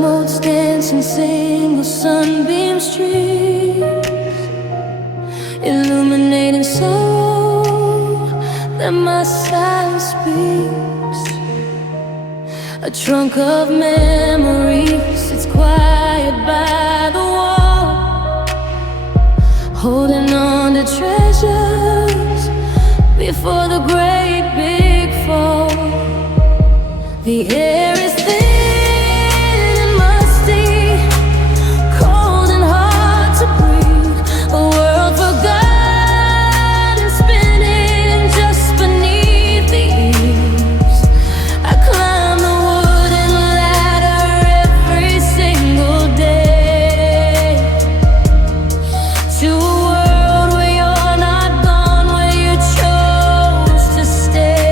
modes dance in single sunbeam streams, illuminating sorrow that my silence speaks. A trunk of memories sits quiet by the wall, holding on to treasures before the great big fall. The air is thin and musty, cold and hard to breathe. A world forgotten, spinning just beneath the eaves. I climb the wooden ladder every single day to a world where you're not gone, where you chose to stay.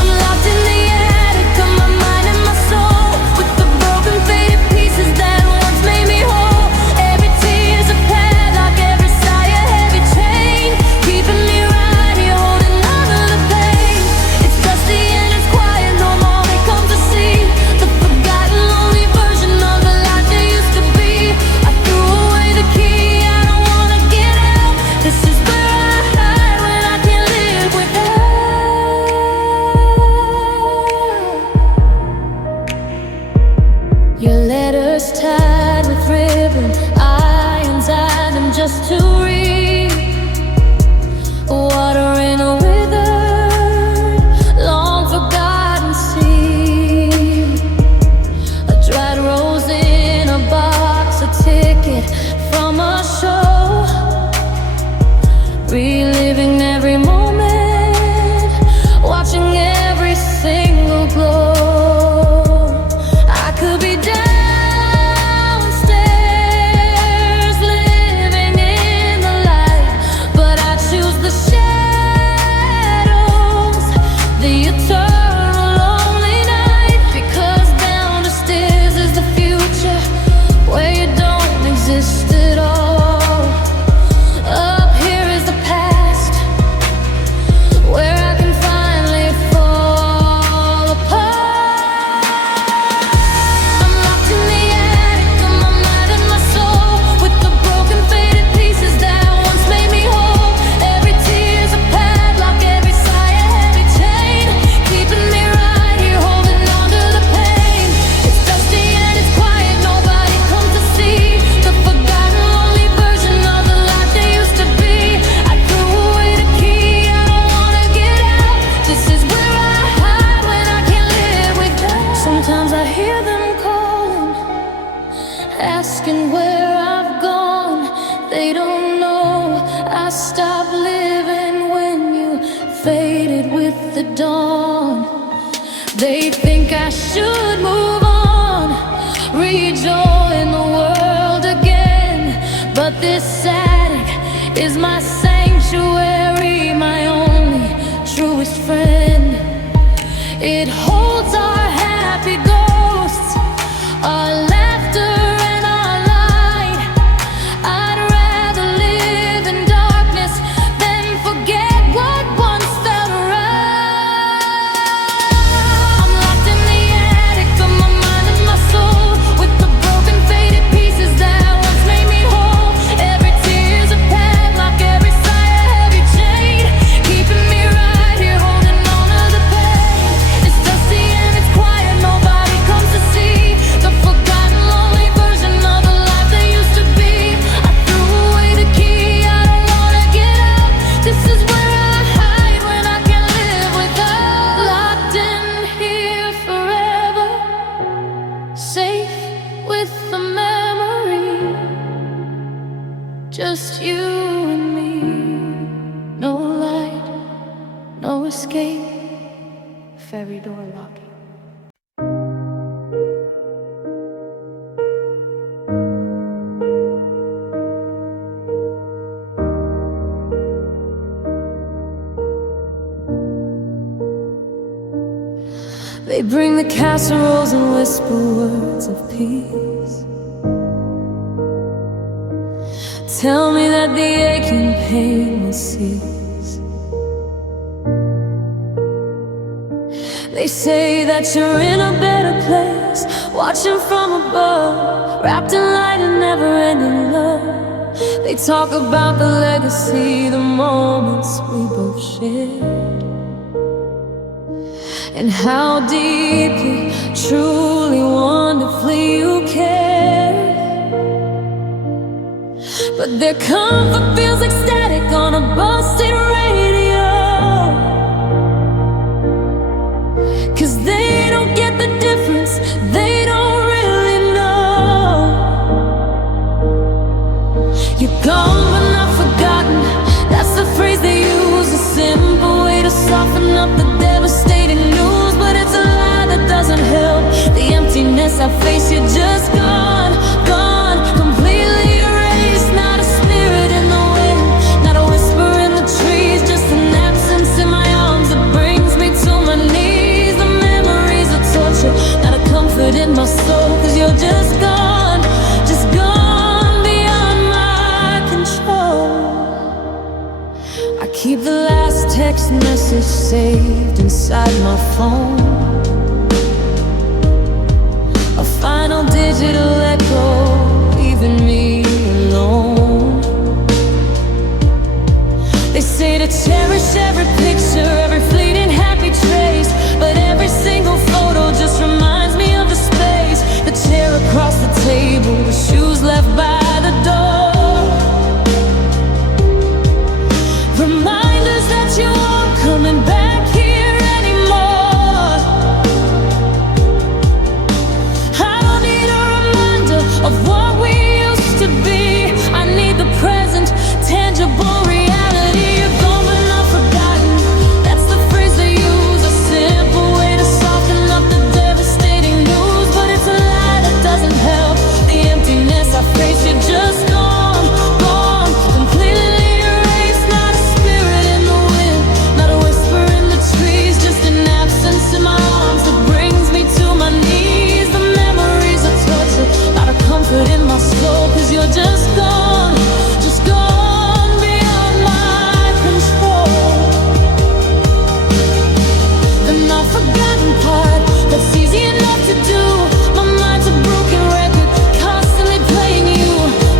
I'm locked in the attic of my mind and my soul, with the broken faded pieces that once made me whole. Every tear's a padlock, every sigh a heavy chain, keeping me right here, holding on to the pain. It's dusty and it's quiet, no more they come to see the forgotten, lonely version of the life there used to be. I threw away the key, I don't wanna get out. This is where I hide when I can't live without. Your letters tied with ribbon, I untied them just to read. Water in a withered, long forgotten sea. A dried rose in a box, a ticket from a show, reliving every moment, watching every single glow. I could be downstairs, living in the light, but I choose the shadows, the eternal lonely night. Because down the stairs is the future, where you don't exist at all. Up here is the past, where I can finally fall apart. I'm locked in the attic of my mind and my soul, with the broken faded pieces that once made me whole. Every tear's a padlock, every sigh a heavy chain, keeping me right here, holding on to the pain. It's dusty and it's quiet, nobody comes to see the forgotten, lonely version of the life there used to be. I threw away the key, I don't wanna get out. This is where I hide when I can't live without. Sometimes I hear them calling, asking where I've gone. They don't know I stopped living when you faded with the dawn. They think I should move on, rejoin the world again, but this attic is my sanctuary, my only truest friend. It holds our happy ghosts, our laughter and our light. I'd rather live in darkness than forget what once felt right. I'm locked in the attic of my mind and my soul, with the broken faded pieces that once made me whole. Every tear's a padlock, every sigh a heavy chain, keeping me right here, holding on to the pain. It's dusty and it's quiet, nobody comes to see the forgotten, lonely version of the life that used to be. I threw away the key, I don't wanna get out. This is where I hide when I can't live without. Locked in here forever, safe with the memory, just you and me. No light, no escape, fairy door locking. They bring the casseroles and whisper words of peace. Tell me that the aching pain will cease. They say that you're in a better place, watching from above, wrapped in light and never-ending love. They talk about the legacy, the moments we both shared, and how deeply, truly, wonderfully you care. But their comfort feels like static on a busted radio, 'cause they don't get the difference, they don't really know. You're gone but not forgotten, that's the phrase they use, a simple way to soften up the devastating news. But it's a lie that doesn't help, the emptiness I face, you're just gone, gone, completely erased. Not a spirit in the wind, not a whisper in the trees, just an absence in my arms that brings me to my knees. The memories of torture, not a comfort in my soul, 'cause you're just gone beyond my control. I keep the last text message saved inside my phone, a final digital echo, leaving me alone. They say to cherish every picture, every fleeting happy trace, but every single photo just reminds me of the space, the chair across the table, the shoes left by the door. Reminders that you aren't coming back here anymore. I don't need a reminder of what we used to be, I need the present, tangible reality. You're gone but not forgotten, that's the phrase they use, a simple way to soften up the devastating news. But it's a lie that doesn't help, the emptiness I face, you're just gone, gone, completely erased. Not a spirit in the wind, not a whisper in the trees, just an absence in my arms that brings me to my knees. The memories of torture, not a comfort in my soul, 'cause you're just gone beyond my control. The not forgotten part, that's easy enough to do. My mind's a broken record, constantly playing you,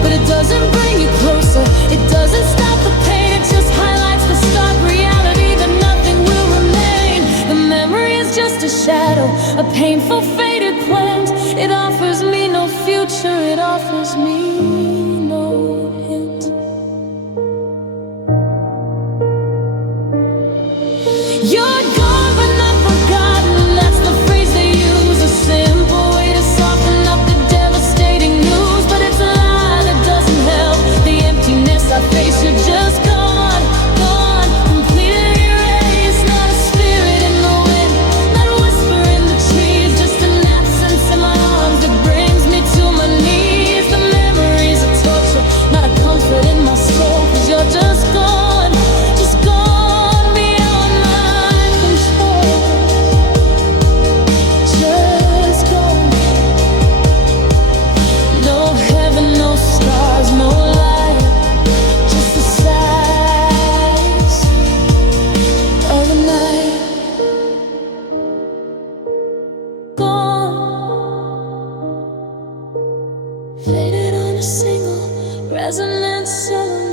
but it doesn't bring you closer, it doesn't stop the pain, it just highlights the stark reality that nothing will remain. The memory is just a shadow, a painful faded plant. It offers me no future, it offers me no hint. You're gone but not forgotten, that's the phrase they use, a simple way to soften up the devastating news. But it's a lie that doesn't help, the emptiness I face, you're just gone, gone, completely erased. Not a spirit in the wind, not a whisper in the trees, just an absence in my arms that brings me to my knees. The memories of torture, not a comfort in my soul, 'cause you're just gone beyond my control. Just gone. No heaven, no stars, no light, just the size of a night. Gone, faded on a single resonant solenoid.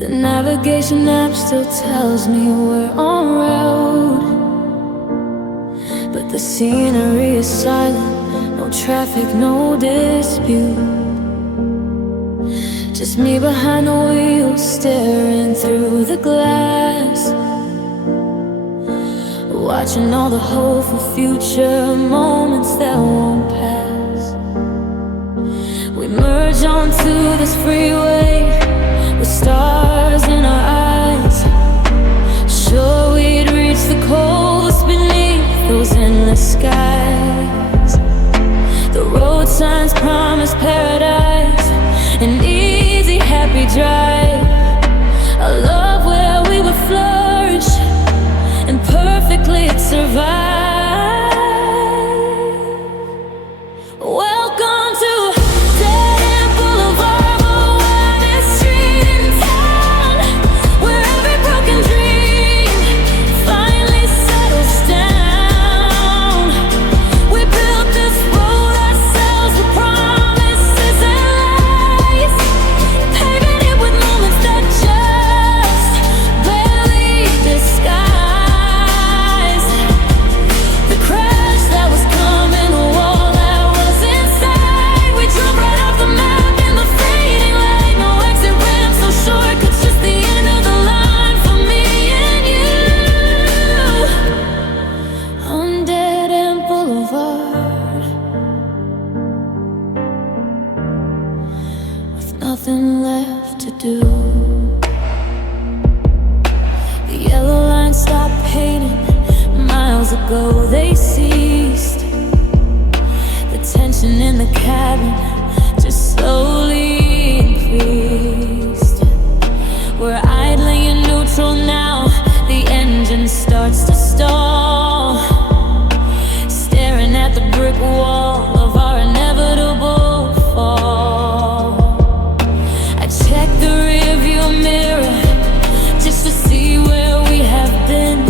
The navigation app still tells me we're en route, but the scenery is silent, no traffic, no dispute. Just me behind the wheel, staring through the glass, watching all the hopeful future moments that won't pass. We merge onto this freeway with stars in our eyes, sure we'd reach the coast beneath those endless skies. The road signs promise paradise, an easy, happy drive. ago they ceased. The tension in the cabin just slowly increased. We're idling in neutral now, the engine starts to stall, staring at the brick wall of our inevitable fall. I check the rearview mirror just to see where we have been.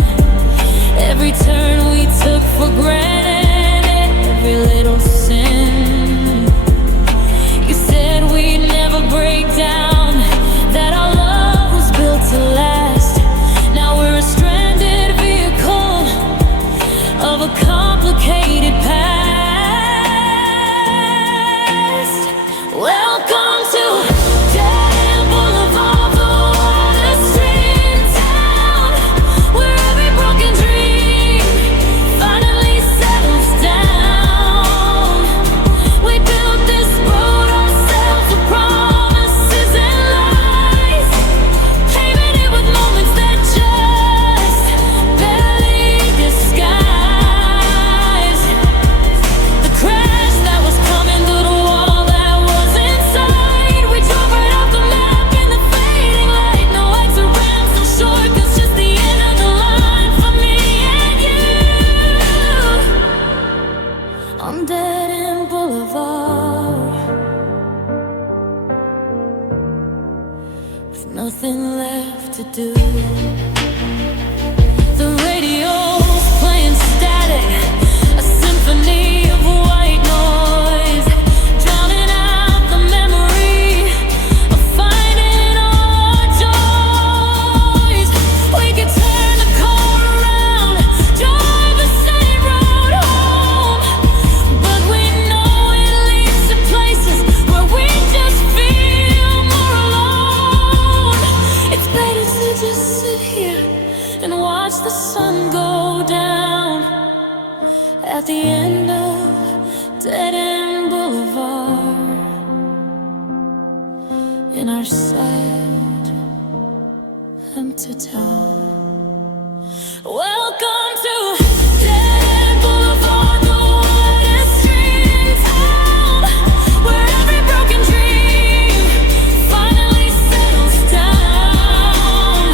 Every turn we took for granted, every little sin. You said we'd never break down, that our love was built to last. Now we're a stranded vehicle of a complicated past. Welcome to Dead Boulevard, the wildest street in town, where every broken dream finally settles down. We built this road ourselves with promises and lies, paving it with moments that just barely disguise the crash that was coming through the wall that was inside. We drove right off the map in the fading light. No exit ramps, no shortcuts, just the end of the line for me and you. On Dead End Boulevard, with nothing left to do. The radio's playing static, a symphony of white noise, drowning out the memory of finding all our joys. We could turn the car around, drive the same road home, but we know it leads to places where we just feel more alone. It's better to just sit here and watch the sun go down at the end of Dead End Boulevard, in our sad, empty town. Welcome to Dead End Boulevard, the wildest street in town, where every broken dream finally settles down.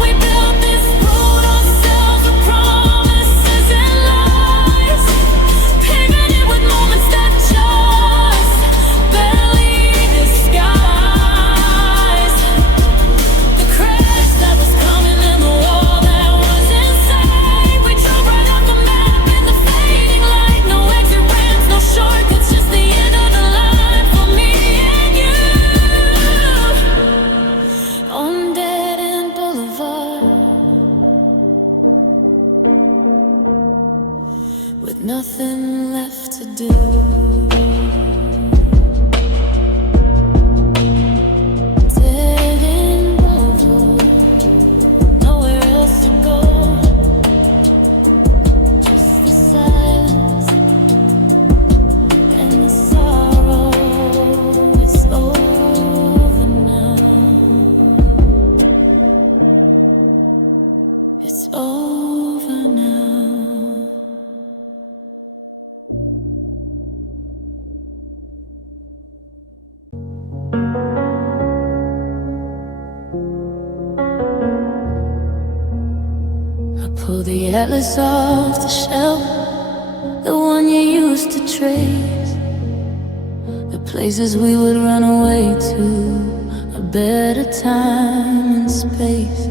We built this road ourselves with promises and lies, paving it with moments that just barely disguise the crash that was coming and the wall that was inside. We drove right off the map in the fading light. No exit ramps, no shortcuts, just the end of the line for me and you. On Dead End Boulevard, with nothing left to do. Dead End Boulevard, nowhere else to go, just the silence and the sorrow. It's over now. It's over now. I pull the atlas off the shelf, the one you used to trace, the places we would run away to, a better time and space.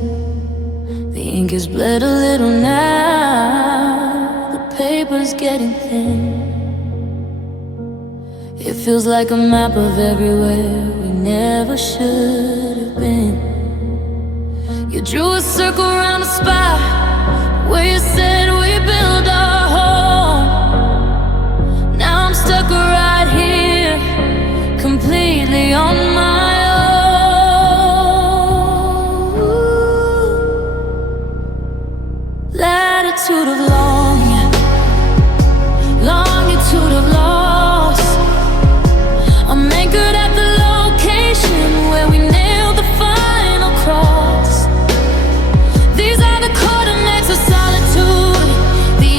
The ink is bled a little now, the paper's getting thin. It feels like a map of everywhere we never should have been. You drew a circle around the spot where you said we build our home. Now I'm stuck right here, completely on my own. Latitude of longing, longitude of loss. I'm anchored at the location where we nailed the final cross. These are the coordinates of solitude, the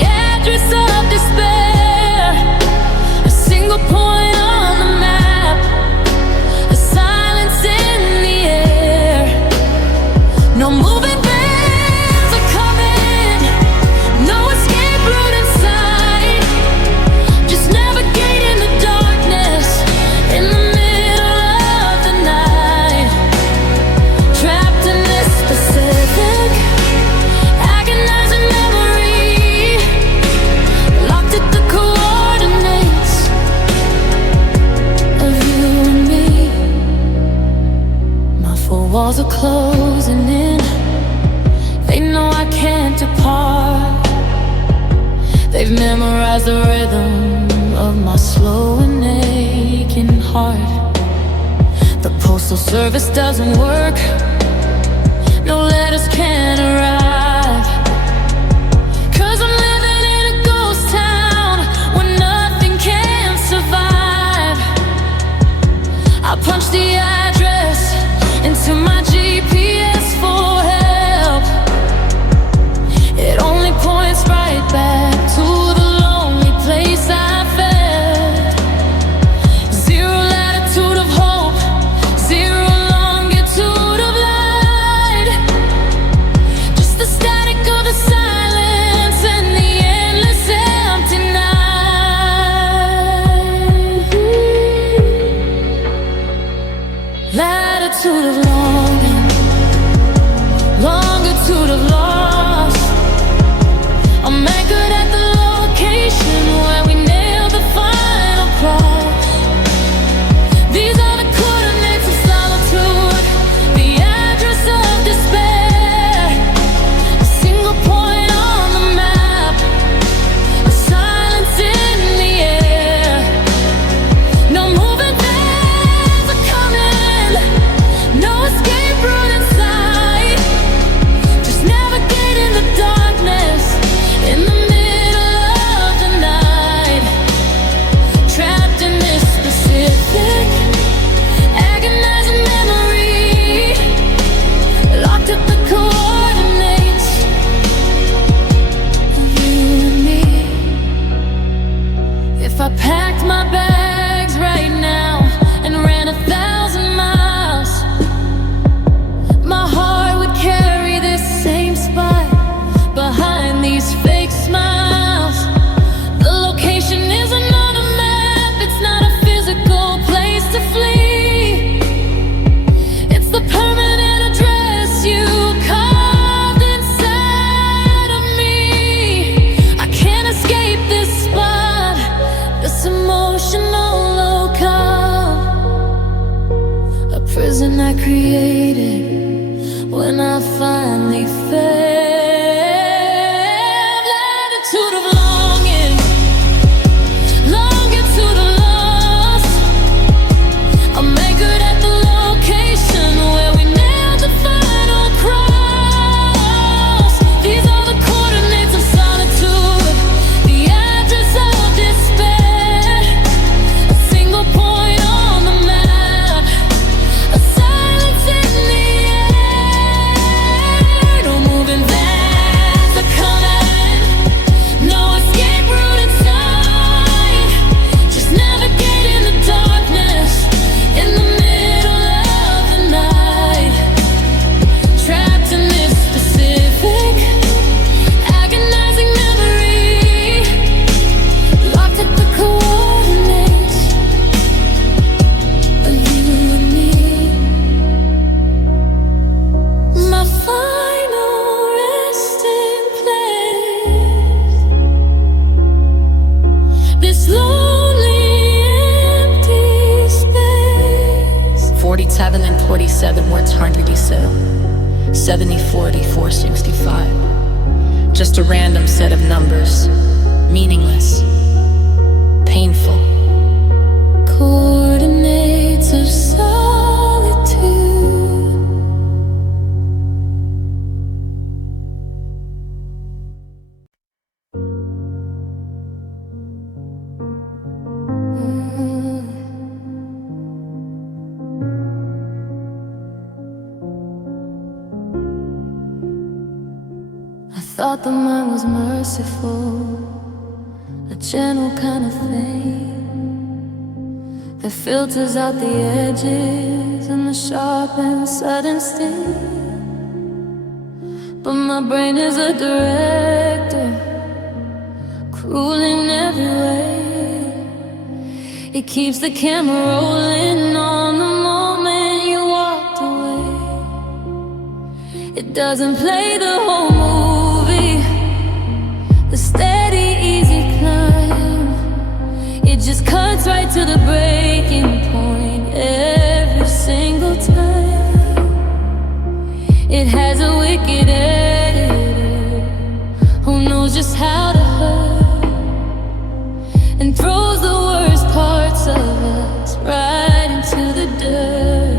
Service doesn't work, no letters can arrive. 'Cause I'm living in a ghost town where nothing can survive. I punch the address into my GPS for help. It only points right back to the lonely place I felt. Zero latitude of hope, zero longitude of light. Just the static of the silence and the endless empty night. Latitude of longing, longitude of loss. I'm anchored at the location where we nailed the final cross. These are the coordinates of solitude, the address of despair. A single point on the map, a silence in the air. No moving days are coming, no escape route in sight. Just navigating the darkness in the middle of the night. Trapped in this specific, agonizing memory. Locked at the coordinates of you and me. If I packed my bags right now and ran 1,000 miles, my heart would carry this same spot behind these fake smiles. The location isn't on a map, it's not a physical place to flee. It's the permanent address you carved inside of me. I can't escape this spot, this emotional locale. A prison I created when I finally failed. Latitude of longing, longitude of loss. I'm anchored at the location where we nailed the final cross. These are the coordinates of solitude, the address of despair. A single point on the map, a silence in the air. No moving vans are coming, no escape route in sight. Just navigating the darkness in the middle of the night. Trapped in this specific, agonizing memory. Locked at the coordinates of you and me. My final resting place. This lonely, empty space. 47 and 47 words hardly said. 70, 40, 465. Just a random set of numbers. Meaningless. Painful. Coordinates of solitude. I thought the mind was merciful, a gentle kind of thing that filters out the edges and the sharp and sudden sting. But my brain is a director, cruel in every way. It keeps the camera rolling on the moment you walked away. It doesn't play the whole movie, the steady, easy climb. It just cuts right to the breaking point every single time. It has a wicked editor who knows just how to hurt and throws the worst parts of us right into the dirt.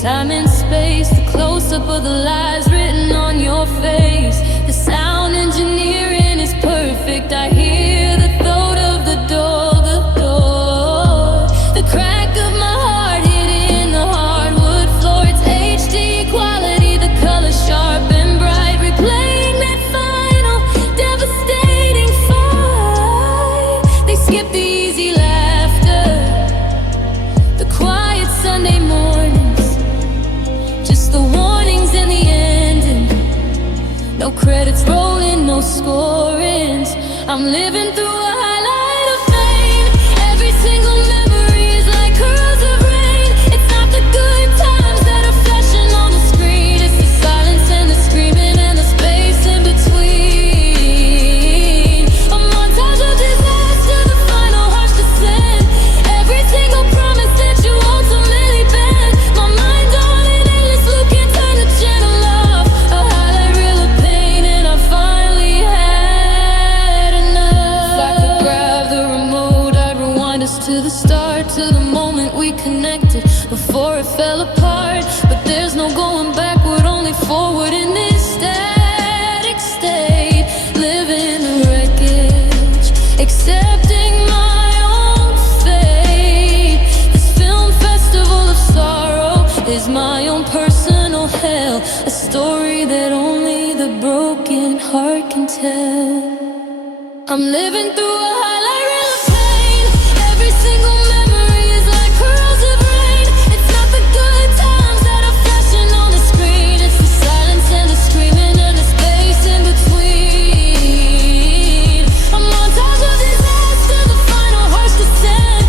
time and space, the close-up of the lies written on your face. The sound engineering is perfect. I hear the throat of the door, the crack of my heart hitting the hardwood floor. It's HD quality, the color sharp and bright, replaying that final devastating fight. They skip the easy laughter, the quiet Sunday mornings, just the warnings and the ending. No credits rolling, no scorings. I'm living through a highlight of fame. Every single memory is like corrosive rain. It's not the good times that are flashing on the screen. It's the silence and the screaming and the space in between. A montage of disaster, the final harsh descent. Every single promise that you ultimately bent. My mind on an endless loop, can't turn the channel off. A highlight reel of pain, and I finally had enough. If I could grab the remote, I'd rewind us to the start, to the moment we connected before it fell apart. But there's no going backward, only forward in this static state. Living the wreckage, accepting my own fate. This film festival of sorrow is my own personal hell, a story that only the broken heart can tell. I'm living through a highlight reel of pain. Every single memory is like corrosive rain. It's not the good times that are flashing on the screen. It's the silence and the screaming and the space in between. A montage of disaster, the final harsh descent.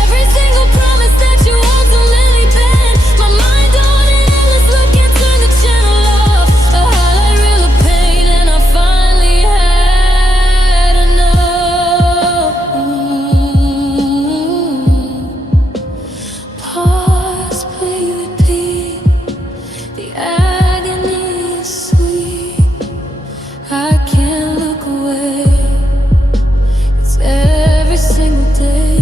Every single promise that you ultimately bent. My mind on an endless loop, can't turn the channel off. A highlight reel of pain, and I finally had enough. Pause, play, repeat. The agony is sweet. I can't look away. It's every single day.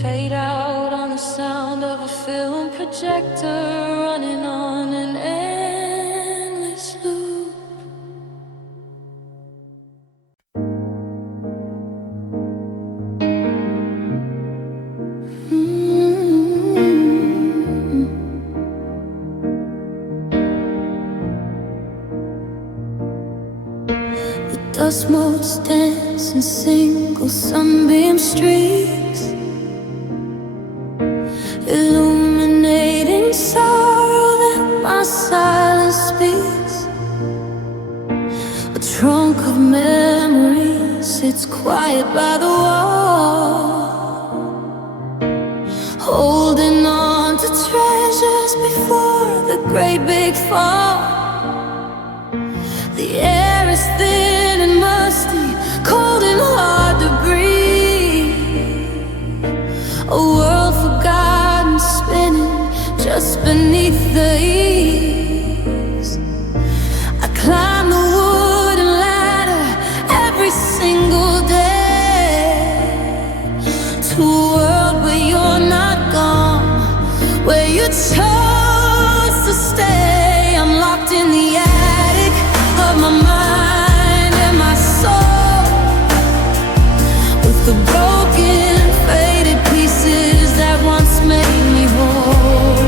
Fade out on the sound of a film projector running on an endless loop. The dust motes dance in single sunbeam streaks, illuminating sorrow that my silence speaks. A trunk of memories sits quiet by the wall, holding on to treasures before the great big fall. The air is thin and musty, cold and hard to breathe. A world forgotten, spinning just beneath the eaves. I climb the wooden ladder every single day to a world where you're not gone, where you chose to stay. I'm locked in the attic of my mind and my soul, with the broken, faded pieces that once made me whole.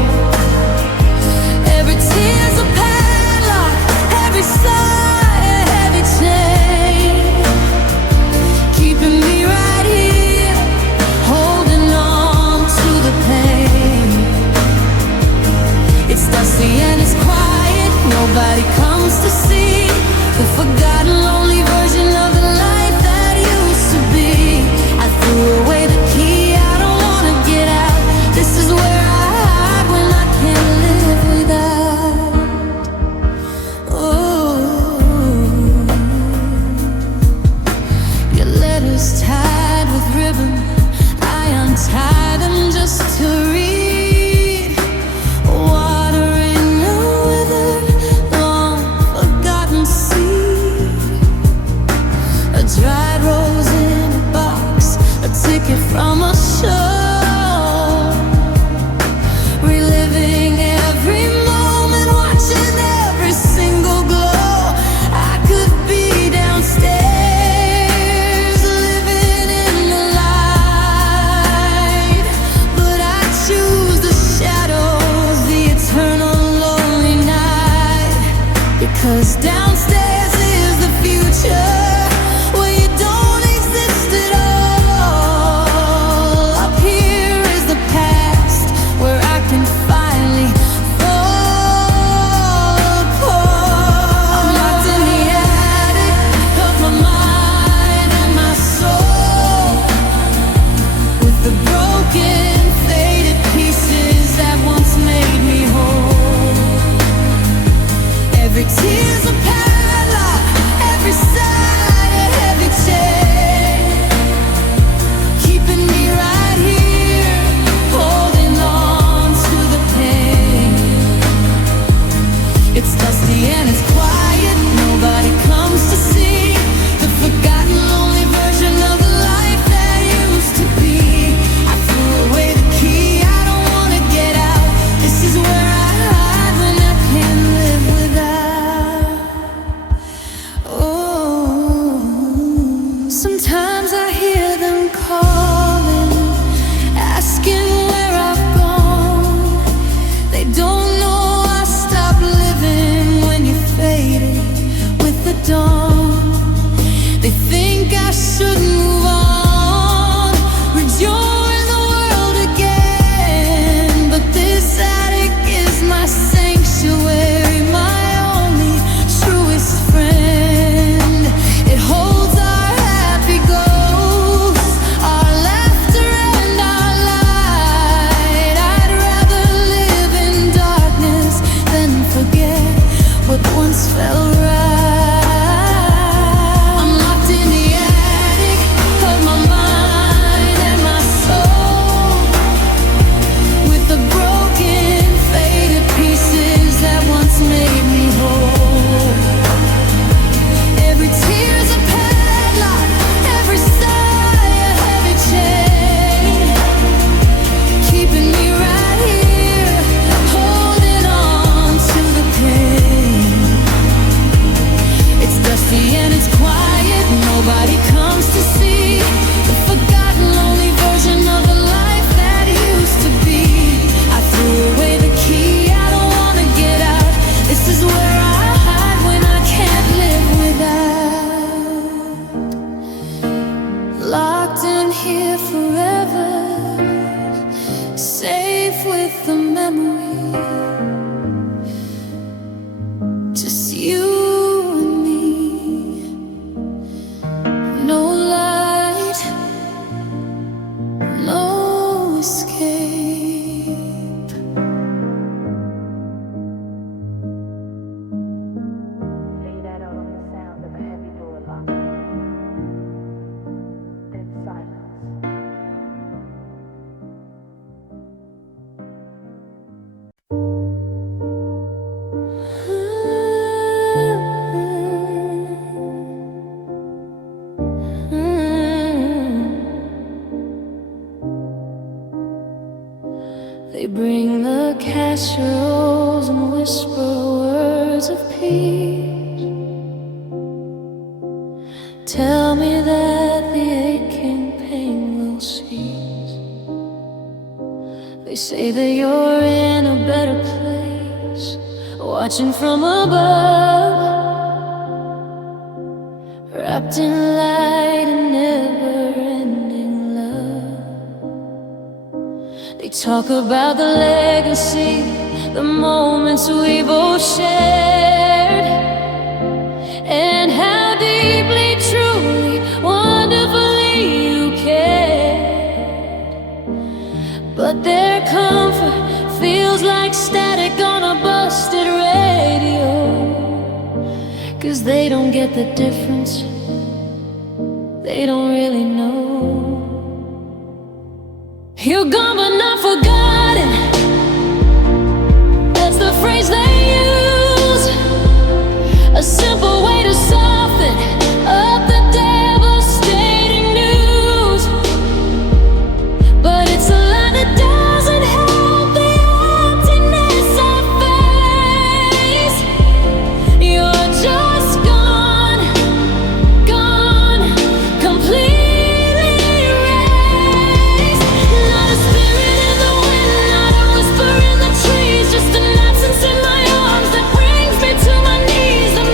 Downstairs is the future, where you don't exist at all. Up here is the past, where I can finally fall apart. I'm locked in the attic of my mind and my soul, with the broken, faded pieces that once made me whole. Every tear's a padlock, every sigh a heavy chain, keeping me right here, holding on to the pain. It's dusty and it's quiet, nobody comes to see the forgotten, lonely version of the life that used to be. I threw away the key, I don't wanna get out. This is where I hide when I can't live without. Oh, sometimes I hear them calling, asking where I've gone. They don't know I stopped living when you faded with the dawn. They think I should move on, rejoin the world again. But this attic is my sanctuary, my only truest friend. It holds our happy ghosts, our laughter and our light. I'd rather live in darkness than forget what once felt right. I'm locked in the attic of my mind and my soul, with the broken, faded pieces that once made me whole. Every tear's a padlock, every sigh a heavy chain, keeping me right here, holding on to the pain. It's dusty and it's quiet, nobody comes to see the forgotten, lonely version of the life that used to be. I threw away the key, I don't wanna get out. This is where I hide when I can't live without. Locked in here forever, safe with the memory, just you and me. No light, no escape. Fade out on the sound of a heavy door lock. Then silence. They bring the casseroles and whisper words of peace. Tell me that the aching pain will cease. They say that you're in a better place, watching from above, wrapped in light and never-ending love. They talk about the legacy, the moments we both shared, and how deeply, truly, wonderfully you cared. But their comfort feels like static on a busted radio, 'cause they don't get the difference, they don't really know. You're gone but not forgotten, that's the phrase they use, a simple way to soften up the devastating news. But it's a line that doesn't help the emptiness I face. You're just gone, gone, completely erased. Not a spirit in the wind, not a whisper in the trees, just an absence in my arms that brings me to my knees. A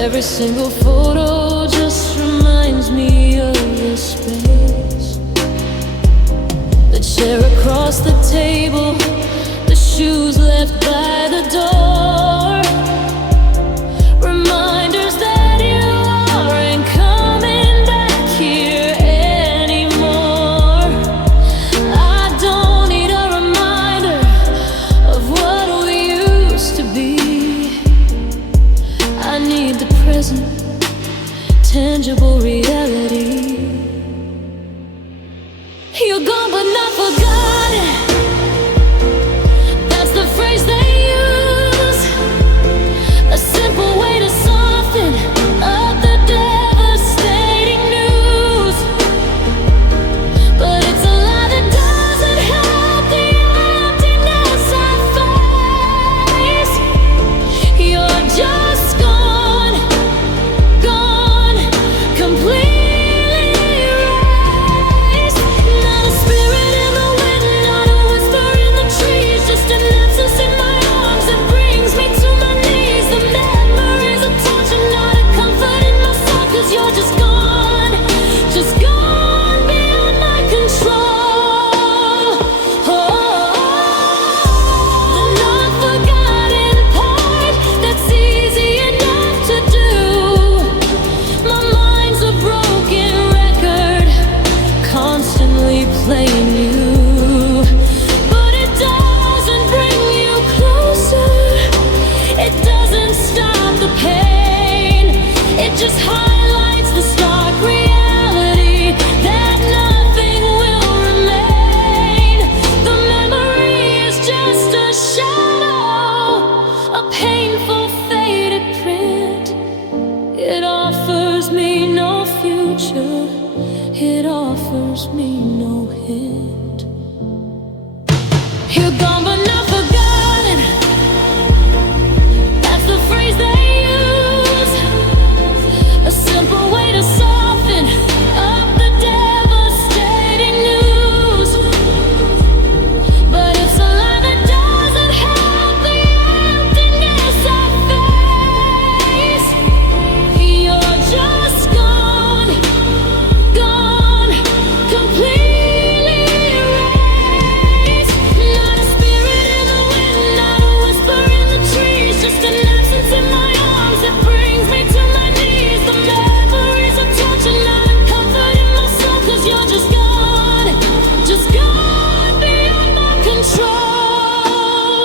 Every single photo just reminds me of the space, the chair across the table, the shoes left by the door. Reminders that you aren't coming back here anymore. I don't need a reminder of what we used to be. I need the present, tangible reality. You're gone but not forgotten. That's the phrase they use, a simple way to soften up the devastating news. But it's a lie that doesn't help the emptiness I face. You're just gone, gone, completely erased. Not a spirit in the wind, not a whisper in the trees, just an absence in my arms that brings me to my knees. The memories of torture, not a comfort in my soul, 'cause you're just gone beyond my control. The not forgotten part, that's easy enough to do. My mind's a broken record, constantly playing you. But it doesn't bring you closer, it doesn't stop the pain. It just highlights the stark reality that nothing will remain. The memory is just a shadow, a painful faded print. It offers me no future, it offers me no hint. You're gone but not forgotten. That's the phrase they use, a simple way to soften up the devastating news. But it's a lie that doesn't help the emptiness I face. You're just gone, gone, completely erased. Not a spirit in the wind, not a whisper in the trees, just an absence in my arms that brings me to my knees. The memories of torture, not a comfort in my soul, 'cause you're just gone beyond my control.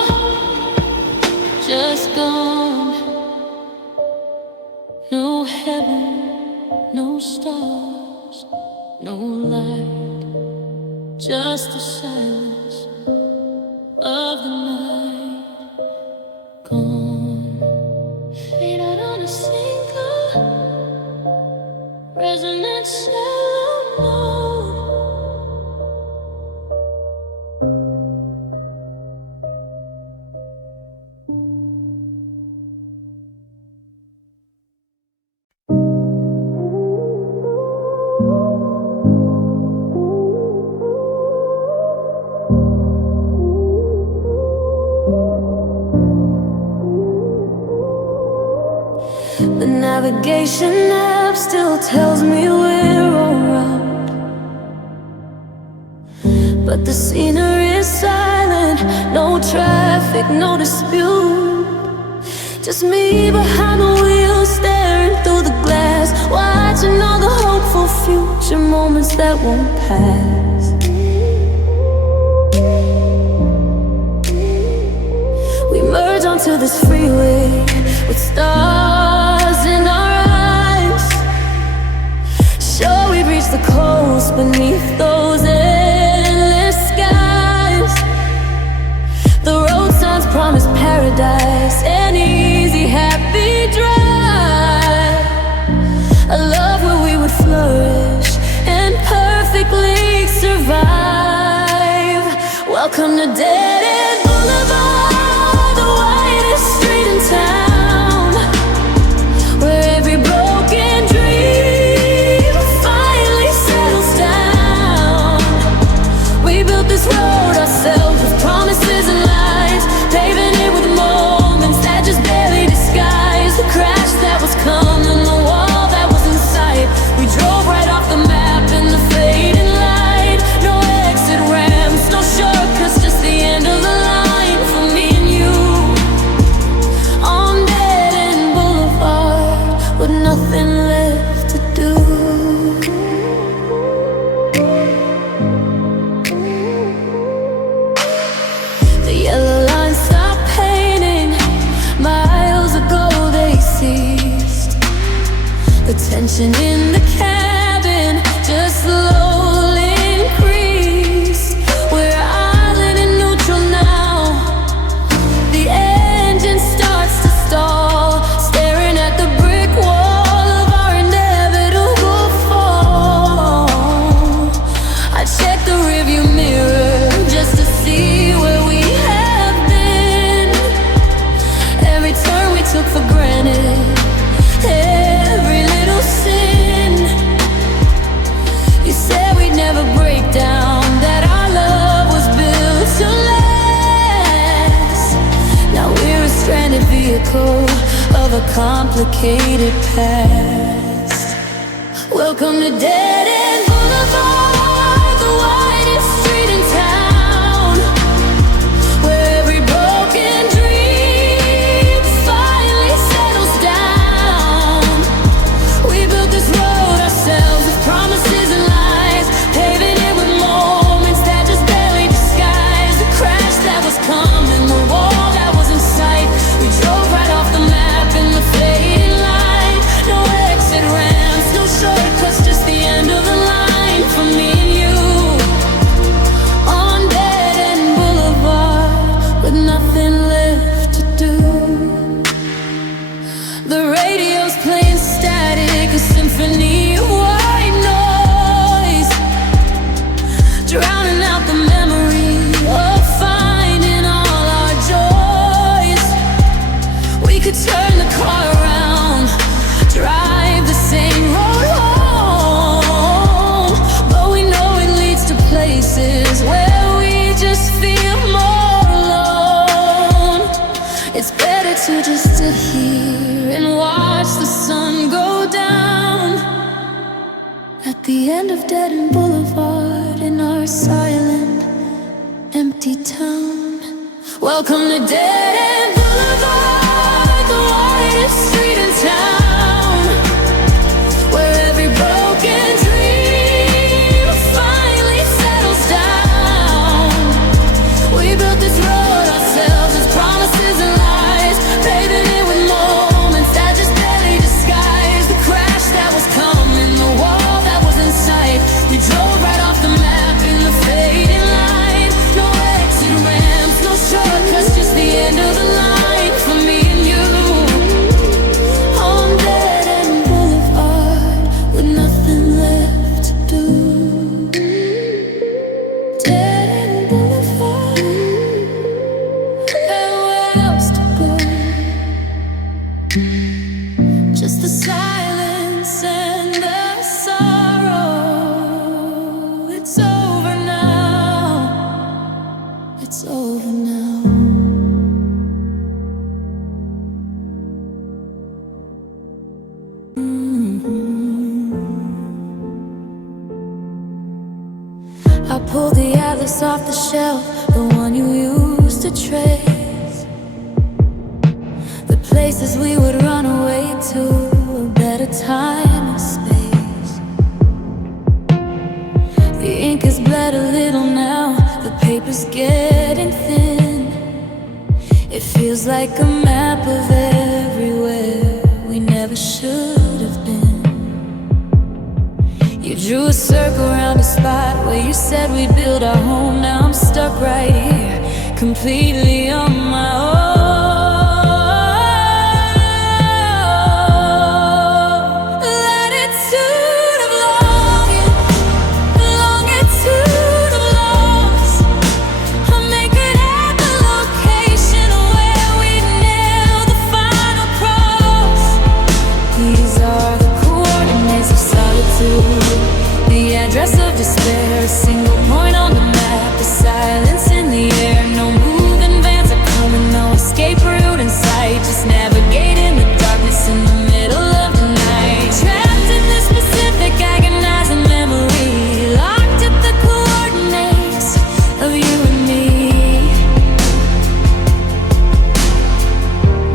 Just gone. No heaven, no stars, no light, just the silence of the night. Gone. Fade out on a single resonant cello note. The navigation app still tells me we're en route, but the scenery is silent, no traffic, no dispute. Just me behind the wheel, staring through the glass, watching all the hopeful future moments that won't pass. We merge onto this freeway with stars in our eyes. Sure, we reach the coast beneath those endless skies. The road signs promise paradise, an easy, happy drive. A love where we would flourish and perfectly survive. Welcome to Dead End Boulevard, the widest street in town, where every broken dream finally settles down. We built this road ourselves with promises and lies, paving it with moments that just barely disguise the crash that was coming. tension in the cabin just slowly increased. We're island in neutral now. The engine starts to stall, staring at the brick wall of our inevitable fall. I check the rearview mirror just to see where we have been. Every turn we took for granted, every little sin. You said we'd never break down, that our love was built to last. Now we're a stranded vehicle of a complicated past. Welcome to Dead End Boulevard, the widest street in town, where every broken dream finally settles down. We built this road ourselves with promises and lies, paving it with moments that just barely disguise the crash that was coming, the wall that was in sight. We drove right off the map in the fading light. No exit ramps, no shortcuts, just the end of the line for me and you. On Dead End Boulevard, with nothing left to do. The radio's playing static, a symphony of white noise, drowning out the memory of finding all our joys. We could turn the car around, drive the same road home, but we know it leads to places where we just feel more alone. It's better to just sit here and watch the sun go down at the end of Dead End Boulevard in our silent, empty town. Welcome to Dead End Boulevard, the widest street in town, where every broken dream finally settles down. We built this road ourselves with promises and lies, paving it with moments that just barely disguise the crash that was coming, the wall that was in sight. We drove right off the map in the fading light. No exit ramps, no shortcuts, just the end of the line for me and you. On Dead End Boulevard, with nothing left to do. Dead End Boulevard, nowhere else to go. Just the silence and the sorrow. It's over now. It's over now. I pulled the atlas off the shelf, the one you used to trace the places we would run away to, a better time and space. The ink has bled a little now, the paper's getting thin. It feels like a map of everywhere we never should have been. You drew a circle around a spot where you said we'd build our home. Now I'm stuck right here, completely on my own. Latitude of longing, longitude of loss. I'm making at the location where we nail the final cross. These are the coordinates of solitude, the address of despair, a single point on the map, the silence in the air. No moving vans are coming, no escape route in sight, just navigating the darkness in the middle of the night. Trapped in this specific agonizing memory, locked at the coordinates of you and me.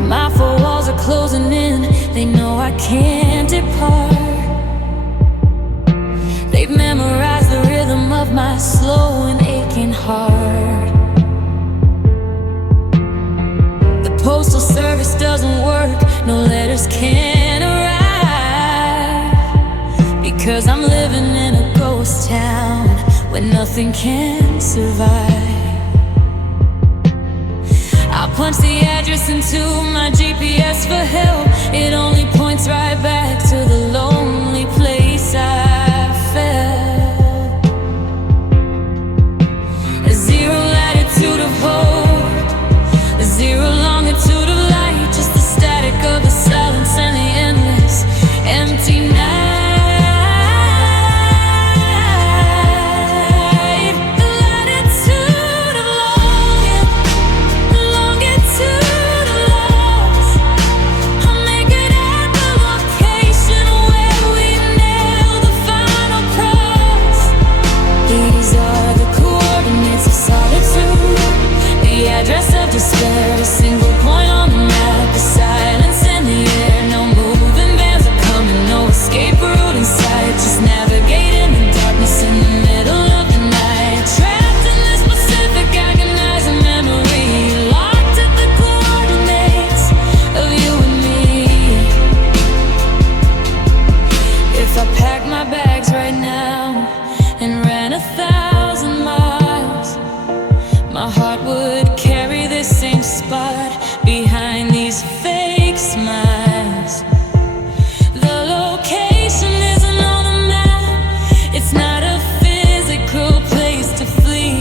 My four walls are closing in, they know I can't depart. They've memorized the rhythm of my slow and aching heart. The postal service doesn't work, no letters can arrive. where nothing can survive. I punch the address into my GPS for help. It only points right back to the lonely place I fell. A zero latitude of hope, a zero longitude of light, just the static of the silence and the endless empty night. Despair, a single point on the map, the silence in the air. No moving vans are coming, no escape route in sight. Just navigating the darkness in the middle of the night. Trapped in this Pacific, agonizing memory, locked at the coordinates of you and me. If I packed my bags right now and ran 1,000 miles, my heart would carry this same spot behind these fake smiles. The location isn't on the map, it's not a physical place to flee.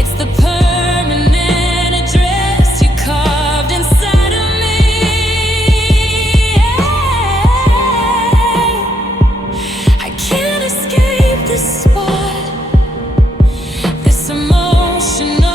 It's the permanent address you carved inside of me. I can't escape this spot, this emotional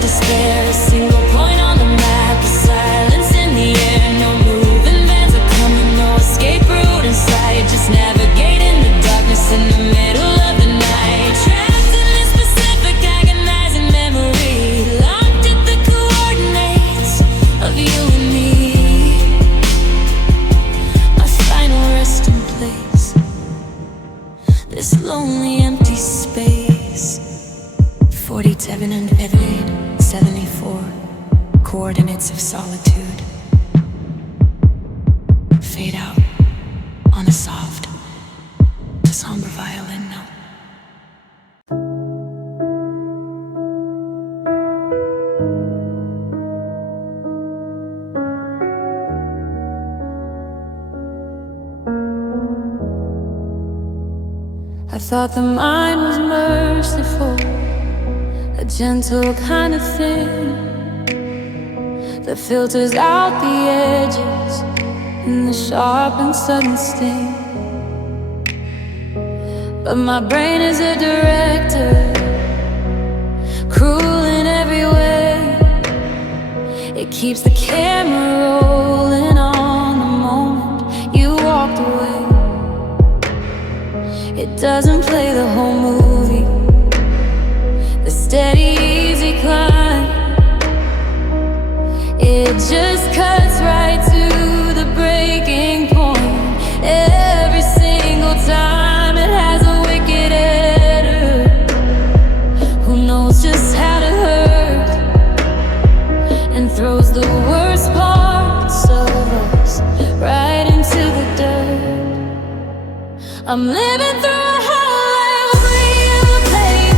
despair, a single point on the map, the silence in the air. No moving vans are coming, no escape route in sight. Just navigating the darkness in the middle of the night. Trapped in this Pacific, agonizing memory, locked at the coordinates of you and me. My final resting place, this lonely empty space. 47 and 74, coordinates of solitude. Fade out on a soft, somber violin note. I thought the mind was merciful, a gentle kind of thing that filters out the edges and the sharp and sudden sting. But my brain is a director, cruel in every way. It keeps the camera rolling on the moment you walked away. It doesn't play the whole movie, the steady, easy climb. It just cuts right to the breaking point. Every single time it has a wicked editor who knows just how to hurt and throws the worst parts of us right into the dirt. I'm living through a hell of real pain.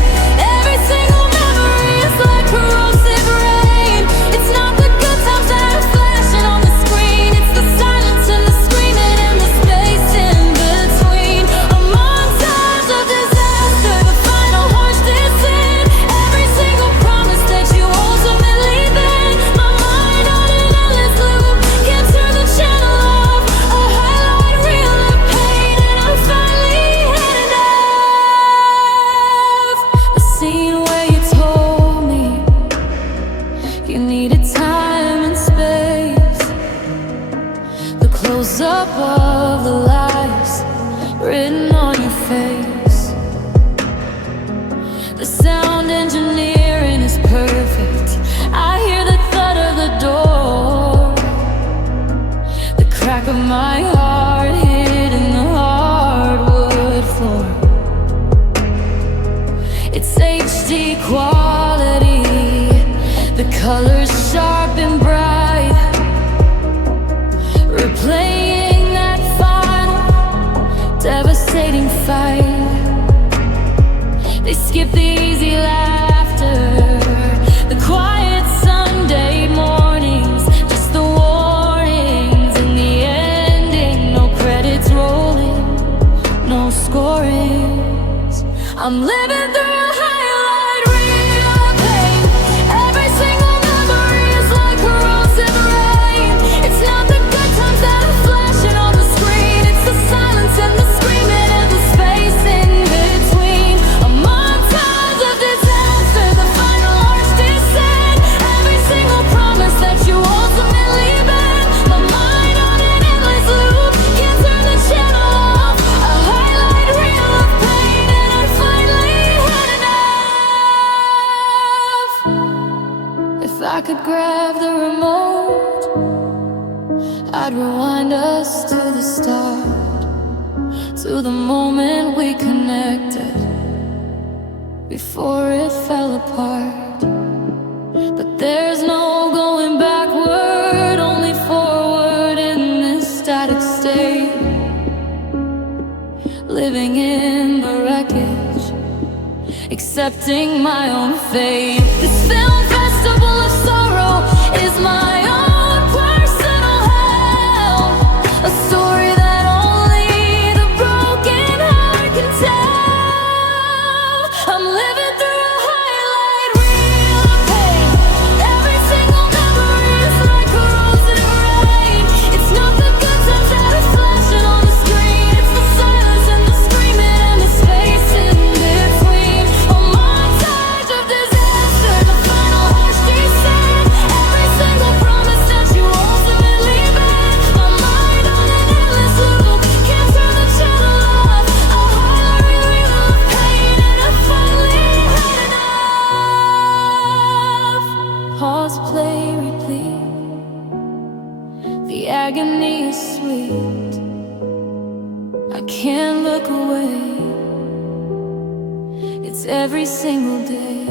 Every single memory is like corrosive rain. It's not the good times that are flashing on the screen, it's the silence and the screaming and the space in between. A montage of disaster, the final harsh descent. Every single promise that you ultimately bend. My mind on an endless loop, can't turn the channel off. A highlight reel of pain, and I'm finally had enough. A scene where you told me you needed time and space. The close-up of the lies written on your face. The sound engineering is perfect. I hear equality, the colors sharp and bright, replaying that final, devastating fight. They skip the easy laughter, the quiet Sunday mornings, just the warnings and the ending. No credits rolling, no scorings. I'm living through a highlight reel of pain. Every single memory is like corrosive rain. It's not the good times that are flashing on the screen, it's the silence and the screaming and the space in between. A montage of disaster, the final harsh descent. Every single promise that you ultimately bend. My mind on an endless loop, can't turn the channel off. A highlight reel of pain, and I finally had enough. If I could grab the remote, I'd rewind us to the start, to the moment we connected, before it fell apart. But there's no going backward, only forward in this static state. Living in the wreckage, accepting my own fate. This film festival of sorrow is my own personal hell, a story that only the broken heart can tell. I'm living through a highlight reel of pain. Every single memory is like corrosive rain. It's not the good times that are flashing on the screen, it's the silence and the screaming and the space in between. A montage of disaster, the final harsh descent. Every single promise that you ultimately bend. My mind on an endless loop, can't turn the channel off. A highlight reel of pain, and I finally had enough. Pause, play, repeat. The agony is sweet, I can't look away. It's every single day.